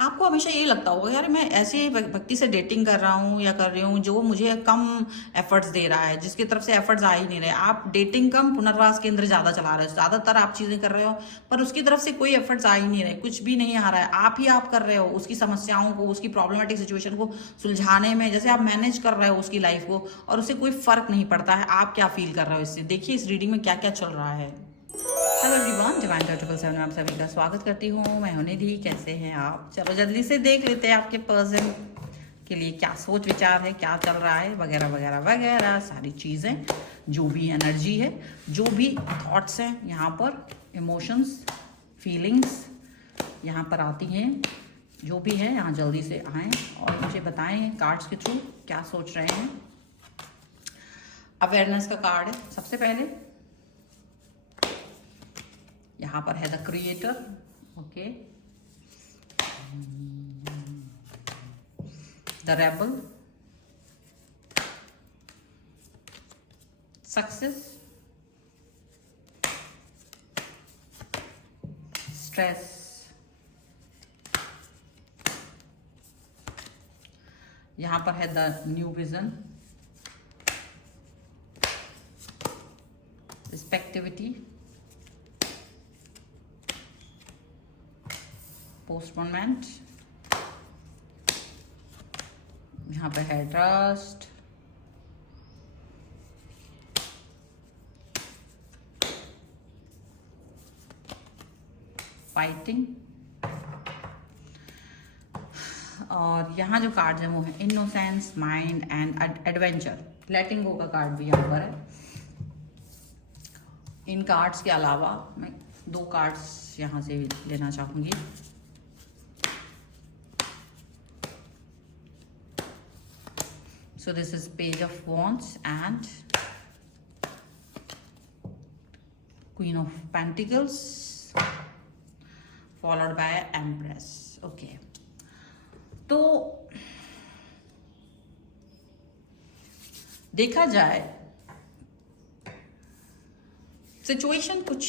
आपको हमेशा ये लगता होगा यार मैं ऐसे व्यक्ति से डेटिंग कर रहा हूँ या कर रही हूँ जो मुझे कम एफर्ट्स दे रहा है, जिसकी तरफ से एफर्ट्स आ ही नहीं रहे। आप डेटिंग कम, पुनर्वास केंद्र ज़्यादा चला रहे हो, ज़्यादातर आप चीज़ें कर रहे हो पर उसकी तरफ से कोई एफर्ट्स आ ही नहीं रहे, कुछ भी नहीं आ रहा है। आप ही आप कर रहे हो उसकी समस्याओं को, उसकी प्रॉब्लमेटिक सिचुएशन को सुलझाने में, जैसे आप मैनेज कर रहे हो उसकी लाइफ को, और उससे कोई फर्क नहीं पड़ता है आप क्या फील कर रहे हो इससे। देखिए इस रीडिंग में क्या क्या चल रहा है। हेलो एवरीवन, डिवाइन 777 में आप सभी का स्वागत करती हूँ। मैं हूं निधि। कैसे हैं आप? चलो जल्दी से देख लेते हैं आपके पर्सन के लिए क्या सोच विचार है, क्या चल रहा है, वगैरह वगैरह वगैरह सारी चीज़ें। जो भी एनर्जी है, जो भी थॉट्स हैं यहाँ पर, इमोशंस, फीलिंग्स यहाँ पर आती हैं, जो भी है यहाँ जल्दी से आएँ और मुझे बताएं कार्ड्स के थ्रू क्या सोच रहे हैं। अवेयरनेस का कार्ड है सबसे पहले। यहाँ पर है the creator, okay, the rebel, success, stress, यहाँ पर है द न्यू विजन, रिस्पेक्टिविटी, पोस्टपोनमेंट, यहाँ पे है ट्रस्ट, फाइटिंग, और यहाँ जो कार्ड है वो है इनोसेंस, माइंड एंड एडवेंचर। लेटिंग गो का कार्ड भी यहाँ पर है। इन कार्ड्स के अलावा मैं 2 कार्ड्स यहाँ से लेना चाहूँगी। So this is Page of Wands and Queen of Pentacles followed by Empress. Okay. तो देखा जाए सिचुएशन कुछ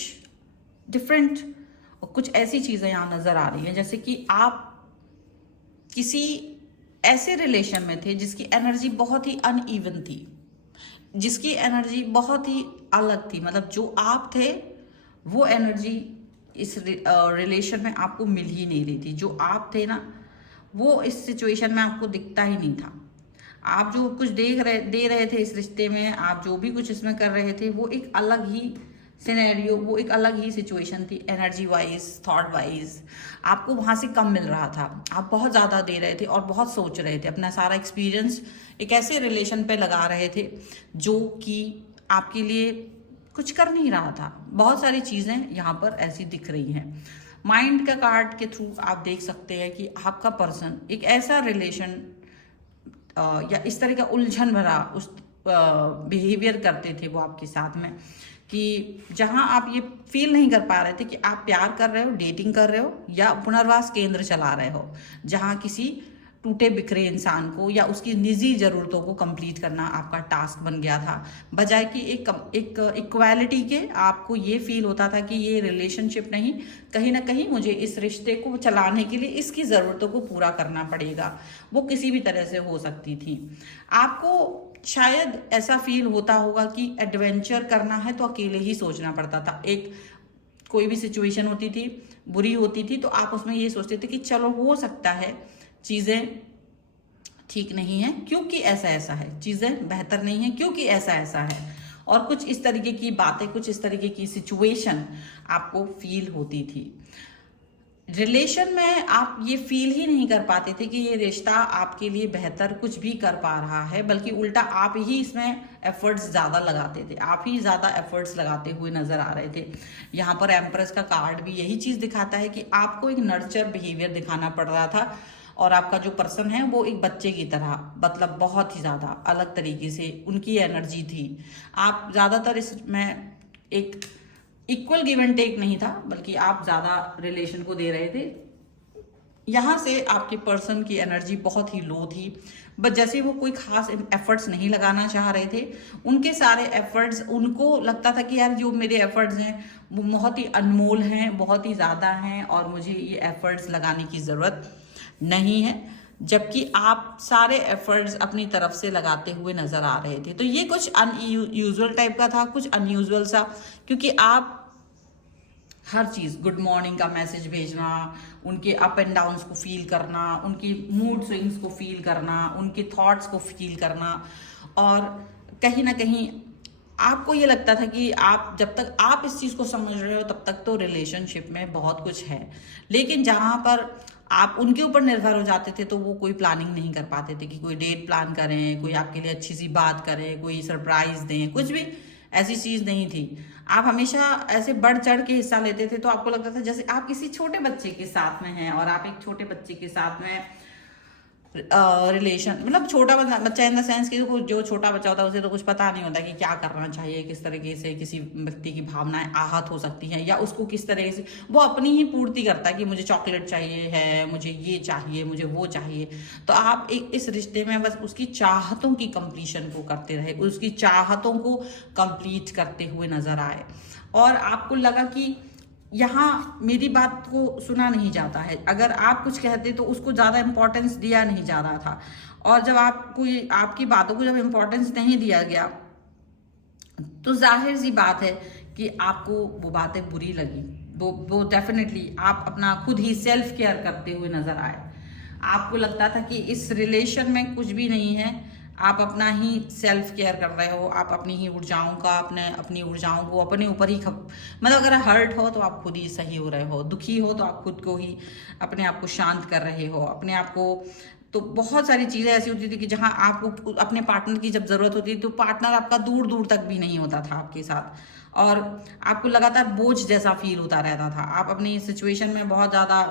डिफरेंट और कुछ ऐसी चीजें यहाँ नजर आ रही हैं जैसे कि आप किसी ऐसे रिलेशन में थे जिसकी एनर्जी बहुत ही अनइवन थी, जिसकी एनर्जी बहुत ही अलग थी। मतलब जो आप थे वो एनर्जी इस रिलेशन में आपको मिल ही नहीं रही थी। जो आप थे ना वो इस सिचुएशन में आपको दिखता ही नहीं था। आप जो कुछ दे रहे थे इस रिश्ते में, आप जो भी कुछ इसमें कर रहे थे वो एक अलग ही सिनेरियो, वो एक अलग ही सिचुएशन थी। एनर्जी वाइज, थॉट वाइज आपको वहाँ से कम मिल रहा था। आप बहुत ज़्यादा दे रहे थे और बहुत सोच रहे थे, अपना सारा एक्सपीरियंस एक ऐसे रिलेशन पे लगा रहे थे जो कि आपके लिए कुछ कर नहीं रहा था। बहुत सारी चीज़ें यहाँ पर ऐसी दिख रही हैं। माइंड का कार्ड के थ्रू आप देख सकते हैं कि आपका पर्सन एक ऐसा रिलेशन या इस तरह का उलझन भरा उस बिहेवियर करते थे वो आपके साथ में, कि जहां आप ये फील नहीं कर पा रहे थे कि आप प्यार कर रहे हो, डेटिंग कर रहे हो या पुनर्वास केंद्र चला रहे हो, जहां किसी टूटे बिखरे इंसान को या उसकी निजी ज़रूरतों को कंप्लीट करना आपका टास्क बन गया था। बजाय कि एक इक्वालिटी के आपको ये फील होता था कि ये रिलेशनशिप नहीं, कहीं ना कहीं मुझे इस रिश्ते को चलाने के लिए इसकी ज़रूरतों को पूरा करना पड़ेगा। वो किसी भी तरह से हो सकती थी। आपको शायद ऐसा फील होता होगा कि एडवेंचर करना है तो अकेले ही सोचना पड़ता था। एक कोई भी सिचुएशन होती थी, बुरी होती थी, तो आप उसमें ये सोचते थे कि चलो हो सकता है चीज़ें ठीक नहीं है क्योंकि ऐसा ऐसा है, चीज़ें बेहतर नहीं है क्योंकि ऐसा ऐसा है, और कुछ इस तरीके की बातें, कुछ इस तरीके की सिचुएशन आपको फील होती थी। रिलेशन में आप ये फील ही नहीं कर पाते थे कि ये रिश्ता आपके लिए बेहतर कुछ भी कर पा रहा है, बल्कि उल्टा आप ही इसमें एफर्ट्स ज़्यादा लगाते थे, आप ही ज़्यादा एफर्ट्स लगाते हुए नज़र आ रहे थे। यहाँ पर एम्प्रेस का कार्ड भी यही चीज़ दिखाता है कि आपको एक नर्चर बिहेवियर दिखाना पड़ रहा था और आपका जो पर्सन है वो एक बच्चे की तरह, मतलब बहुत ही ज़्यादा अलग तरीके से उनकी एनर्जी थी। आप ज़्यादातर इसमें एक इक्वल गिव एंड टेक नहीं था, बल्कि आप ज़्यादा रिलेशन को दे रहे थे। यहाँ से आपके पर्सन की एनर्जी बहुत ही लो थी, बट जैसे वो कोई खास एफर्ट्स नहीं लगाना चाह रहे थे, उनके सारे एफर्ट्स, उनको लगता था कि यार जो मेरे एफर्ट्स हैं वो बहुत ही अनमोल हैं, बहुत ही ज़्यादा हैं और मुझे ये एफर्ट्स लगाने की ज़रूरत नहीं है, जबकि आप सारे एफर्ट्स अपनी तरफ से लगाते हुए नजर आ रहे थे। तो ये कुछ अनयूजुअल टाइप का था, कुछ अनयूजुअल सा, क्योंकि आप हर चीज़, गुड मॉर्निंग का मैसेज भेजना, उनके अप एंड डाउन्स को फील करना, उनकी मूड स्विंग्स को फील करना, उनके थॉट्स को फील करना, और कहीं ना कहीं आपको ये लगता था कि आप जब तक आप इस चीज़ को समझ रहे हो तब तक तो रिलेशनशिप में बहुत कुछ है, लेकिन जहाँ पर आप उनके ऊपर निर्भर हो जाते थे तो वो कोई प्लानिंग नहीं कर पाते थे कि कोई डेट प्लान करें, कोई आपके लिए अच्छी सी बात करें, कोई सरप्राइज दें, कुछ भी ऐसी चीज़ नहीं थी। आप हमेशा ऐसे बढ़ चढ़ के हिस्सा लेते थे, तो आपको लगता था जैसे आप किसी छोटे बच्चे के साथ में हैं और आप एक छोटे बच्चे के साथ में रिलेशन, मतलब छोटा बच्चा इन द सेंस कि जो छोटा बच्चा होता है उसे तो कुछ पता नहीं होता कि क्या करना चाहिए, किस तरीके से किसी व्यक्ति की भावनाएं आहत हो सकती हैं, या उसको किस तरीके से वो अपनी ही पूर्ति करता है कि मुझे चॉकलेट चाहिए है, मुझे ये चाहिए, मुझे वो चाहिए। तो आप एक इस रिश्ते में बस उसकी चाहतों की कंप्लीशन को करते रहे, उसकी चाहतों को कंप्लीट करते हुए नजर आए, और आपको लगा कि यहाँ मेरी बात को सुना नहीं जाता है, अगर आप कुछ कहते तो उसको ज़्यादा इम्पोर्टेंस दिया नहीं जा रहा था, और जब आपकी बातों को जब इम्पोर्टेंस नहीं दिया गया तो जाहिर सी बात है कि आपको वो बातें बुरी लगी। वो डेफिनेटली आप अपना खुद ही सेल्फ केयर करते हुए नजर आए। आपको लगता था कि इस रिलेशन में कुछ भी नहीं है, आप अपना ही सेल्फ केयर कर रहे हो, आप अपनी ही ऊर्जाओं का अपनी ऊर्जाओं को अपने ऊपर ही मतलब अगर हर्ट हो तो आप खुद ही सही हो रहे हो, दुखी हो तो आप खुद को ही अपने आप को शांत कर रहे हो, अपने आप को। तो बहुत सारी चीज़ें ऐसी होती थी कि जहाँ आपको अपने पार्टनर की जब ज़रूरत होती थी तो पार्टनर आपका दूर दूर तक भी नहीं होता था आपके साथ, और आपको लगातार बोझ जैसा फील होता रहता था, आप अपनी सिचुएशन में बहुत ज़्यादा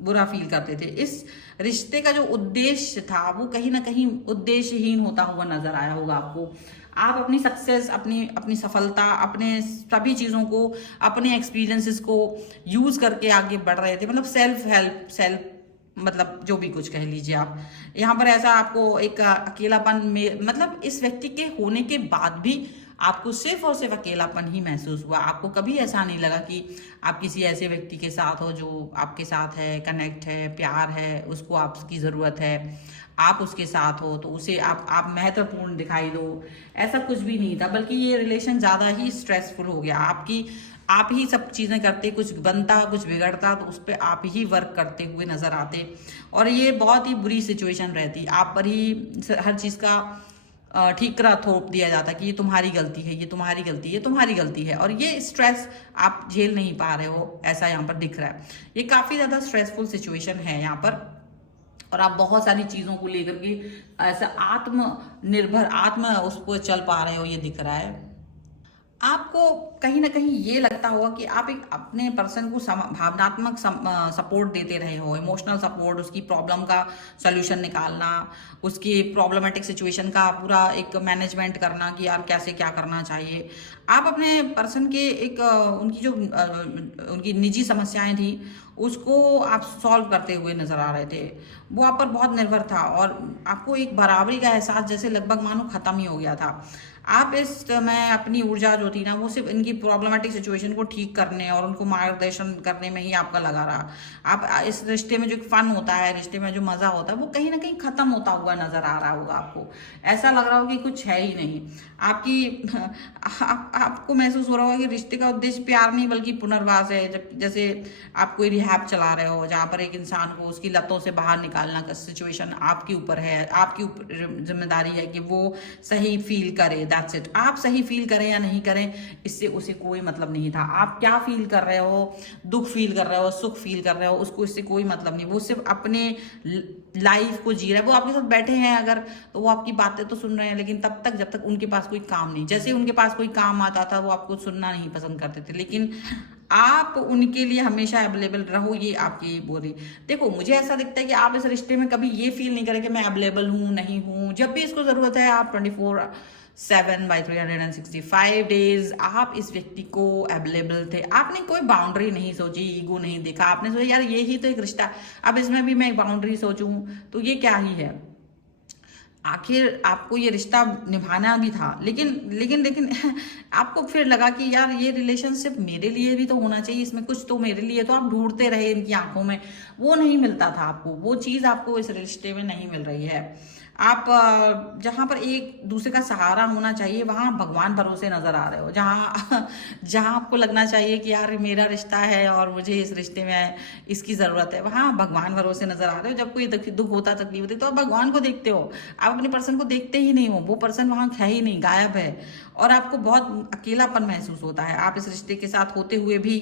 बुरा फील करते थे। इस रिश्ते का जो उद्देश्य था वो कहीं ना कहीं उद्देश्यहीन होता हुआ नजर आया होगा आपको। आप अपनी सक्सेस, अपनी सफलता, अपने सभी चीज़ों को, अपने एक्सपीरियंसेस को यूज़ करके आगे बढ़ रहे थे, मतलब सेल्फ मतलब जो भी कुछ कह लीजिए आप। यहाँ पर ऐसा आपको एक अकेलापन में, मतलब इस व्यक्ति के होने के बाद भी आपको सिर्फ और सिर्फ अकेलापन ही महसूस हुआ। आपको कभी ऐसा नहीं लगा कि आप किसी ऐसे व्यक्ति के साथ हो जो आपके साथ है, कनेक्ट है, प्यार है, उसको आपकी ज़रूरत है, आप उसके साथ हो तो उसे आप महत्वपूर्ण दिखाई दो। ऐसा कुछ भी नहीं था, बल्कि ये रिलेशन ज़्यादा ही स्ट्रेसफुल हो गया। आप ही सब चीज़ें करते, कुछ बनता कुछ बिगड़ता तो उस पर आप ही वर्क करते हुए नज़र आते, और ये बहुत ही बुरी सिचुएशन रहती। आप पर ही हर चीज़ का ठीकरा थोप दिया जाता कि ये तुम्हारी गलती है, ये तुम्हारी गलती है, ये तुम्हारी गलती है, और ये स्ट्रेस आप झेल नहीं पा रहे हो, ऐसा यहाँ पर दिख रहा है। ये काफ़ी ज़्यादा स्ट्रेसफुल सिचुएशन है यहाँ पर, और आप बहुत सारी चीज़ों को लेकर के ऐसा आत्म उस पर चल पा रहे हो, ये दिख रहा है। आपको कहीं ना कहीं ये लगता होगा कि आप एक अपने पर्सन को भावनात्मक सपोर्ट देते रहे हो, इमोशनल सपोर्ट, उसकी प्रॉब्लम का सॉल्यूशन निकालना, उसकी प्रॉब्लमेटिक सिचुएशन का पूरा एक मैनेजमेंट करना कि यार कैसे क्या करना चाहिए। आप अपने पर्सन के एक उनकी निजी समस्याएं थी उसको आप सॉल्व करते हुए नजर आ रहे थे। वो आप पर बहुत निर्भर था, और आपको एक बराबरी का एहसास जैसे लगभग मानो खत्म ही हो गया था। आप इस समय अपनी ऊर्जा जो थी ना वो सिर्फ इनकी प्रॉब्लमेटिक सिचुएशन को ठीक करने और उनको मार्गदर्शन करने में ही आपका लगा रहा। आप इस रिश्ते में जो फन होता है, रिश्ते में जो मजा होता है, वो कहीं ना कहीं खत्म होता हुआ नजर आ रहा होगा आपको। ऐसा लग रहा होगा कि कुछ है ही नहीं। आपको महसूस हो रहा होगा कि रिश्ते का उद्देश्य प्यार नहीं बल्कि पुनर्वास है। जैसे आप कोई रिहैब चला रहे हो जहाँ पर एक इंसान को उसकी लतों से बाहर निकालना का सिचुएशन आपके ऊपर है, आपकी ऊपर जिम्मेदारी है कि वो सही फील करे। That's it. आप सही फील करें या नहीं करें इससे उसे कोई मतलब नहीं था। आप क्या फील कर रहे हो, दुख फील कर रहे हो, सुख फील कर रहे हो, उसको इससे कोई मतलब नहीं। वो सिर्फ अपने लाइफ को जी रहा है। वो आपके साथ बैठे हैं अगर तो वो आपकी बातें तो सुन रहे हैं, लेकिन तब तक जब तक उनके पास कोई काम नहीं। जैसे उनके पास कोई काम आता था वो आपको सुनना नहीं पसंद करते थे, लेकिन आप उनके लिए हमेशा अवेलेबल रहो, ये आपकी बोली। देखो मुझे ऐसा दिखता है कि आप इस रिश्ते में कभी ये फील नहीं करें कि मैं अवेलेबल हूँ, नहीं हूँ। जब भी इसको जरूरत है आप 24/7/365 डेज आप इस व्यक्ति को अवेलेबल थे। आपने कोई बाउंड्री नहीं सोची, ईगो नहीं देखा। आपने सोचा यार ये ही तो एक रिश्ता, अब इसमें भी मैं एक बाउंड्री सोचूं तो ये क्या ही है। आखिर आपको ये रिश्ता निभाना भी था, लेकिन लेकिन लेकिन आपको फिर लगा कि यार ये रिलेशनशिप मेरे लिए भी तो होना चाहिए, इसमें कुछ तो मेरे लिए, तो आप ढूंढते रहे इनकी आंखों में, वो नहीं मिलता था आपको, वो चीज़ आपको इस रिश्ते में नहीं मिल रही है। आप जहाँ पर एक दूसरे का सहारा होना चाहिए वहाँ भगवान भरोसे नजर आ रहे हो, जहाँ जहाँ आपको लगना चाहिए कि यार मेरा रिश्ता है और मुझे इस रिश्ते में इसकी ज़रूरत है, वहाँ भगवान भरोसे नजर आ रहे हो। जब कोई दुख होता, तकलीफ होती, तो आप भगवान को देखते हो, आप अपने पर्सन को देखते ही नहीं हो, वो पर्सन वहाँ है ही नहीं, गायब है, और आपको बहुत अकेलापन महसूस होता है। आप इस रिश्ते के साथ होते हुए भी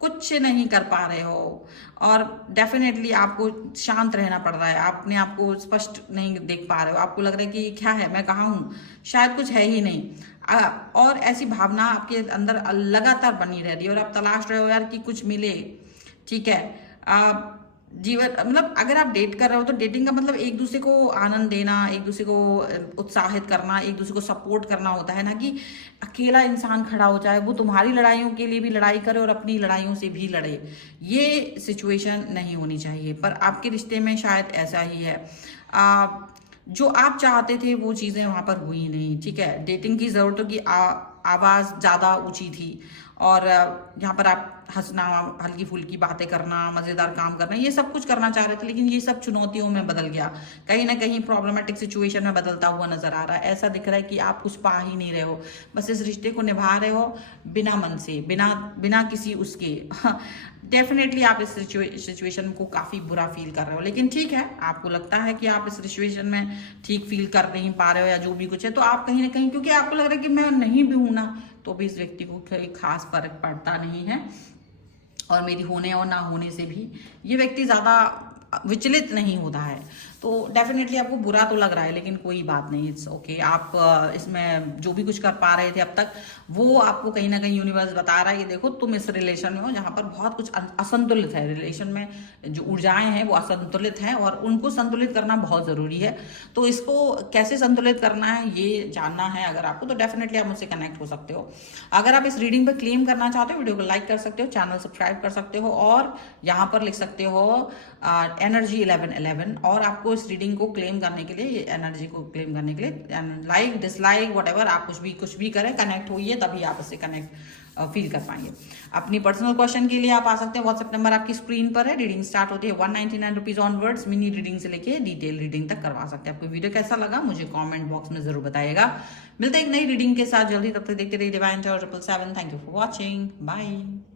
कुछ नहीं कर पा रहे हो, और डेफिनेटली आपको शांत रहना पड़ रहा है, आप अपने आप को स्पष्ट नहीं देख पा रहे हो, आपको लग रहा है कि क्या है, मैं कहाँ हूँ, शायद कुछ है ही नहीं। और ऐसी भावना आपके अंदर लगातार बनी रह रही है, और आप तलाश रहे हो यार कि कुछ मिले। ठीक है, जीवन मतलब अगर आप डेट कर रहे हो तो डेटिंग का मतलब एक दूसरे को आनंद देना, एक दूसरे को उत्साहित करना, एक दूसरे को सपोर्ट करना होता है, ना कि अकेला इंसान खड़ा हो जाए, वो तुम्हारी लड़ाइयों के लिए भी लड़ाई करे और अपनी लड़ाइयों से भी लड़े। ये सिचुएशन नहीं होनी चाहिए, पर आपके रिश्ते में शायद ऐसा ही है। जो आप चाहते थे वो चीज़ें वहाँ पर हुई नहीं। ठीक है, डेटिंग की ज़रूरतों की आवाज़ ज़्यादा ऊंची थी, और यहाँ पर आप हंसना, हल्की फुल्की बातें करना, मज़ेदार काम करना, ये सब कुछ करना चाह रहे थे, लेकिन ये सब चुनौतियों में बदल गया, कहीं ना कहीं प्रॉब्लमेटिक सिचुएशन में बदलता हुआ नजर आ रहा है। ऐसा दिख रहा है कि आप कुछ पा ही नहीं रहे हो, बस इस रिश्ते को निभा रहे हो बिना मन से, बिना बिना किसी उसके। डेफिनेटली आप इस सिचुएशन को काफ़ी बुरा फील कर रहे हो, लेकिन ठीक है, आपको लगता है कि आप इस सिचुएशन में ठीक फील कर नहीं पा रहे हो या जो भी कुछ है, तो आप कहीं ना कहीं, क्योंकि आपको लग रहा है कि मैं नहीं भी हूं ना, तो भी इस व्यक्ति को कोई खास फर्क पड़ता नहीं है, और मेरी होने और ना होने से भी ये व्यक्ति ज़्यादा विचलित नहीं होता है। तो डेफिनेटली आपको बुरा तो लग रहा है, लेकिन कोई बात नहीं, इट्स ओके। आप इसमें जो भी कुछ कर पा रहे थे अब तक, वो आपको कहीं ना कहीं यूनिवर्स बता रहा है, ये देखो तुम इस रिलेशन में हो जहाँ पर बहुत कुछ असंतुलित है, रिलेशन में जो ऊर्जाएं हैं वो असंतुलित हैं, और उनको संतुलित करना बहुत ज़रूरी है। तो इसको कैसे संतुलित करना है ये जानना है अगर आपको, तो डेफिनेटली आप मुझसे कनेक्ट हो सकते हो। अगर आप इस रीडिंग पर क्लेम करना चाहते हो, वीडियो को लाइक कर सकते हो, चैनल सब्सक्राइब कर सकते हो, और यहाँ पर लिख सकते हो एनर्जी 1111, और आपको इस रीडिंग को क्लेम करने के लिए, ये एनर्जी को क्लेम करने के लिए लाइक डिसलाइक व्हाटएवर आप कुछ भी करें, कनेक्ट होइए, तभी आप इससे कनेक्ट फील कर पाएंगे। अपनी पर्सनल क्वेश्चन के लिए आप आ सकते हैं, व्हाट्सएप नंबर आपकी स्क्रीन पर है। रीडिंग स्टार्ट होती है 199 रुपीज ऑनवर्ड्स, मिनी रीडिंग से लेके डिटेल रीडिंग तक करवा सकते हैं। आपको वीडियो कैसा लगा मुझे कमेंट बॉक्स में जरूर बताइएगा। मिलते हैं एक नई रीडिंग के साथ जल्दी, तब तक देखते रहिए Divine Tower 777। Thank you for watching, bye.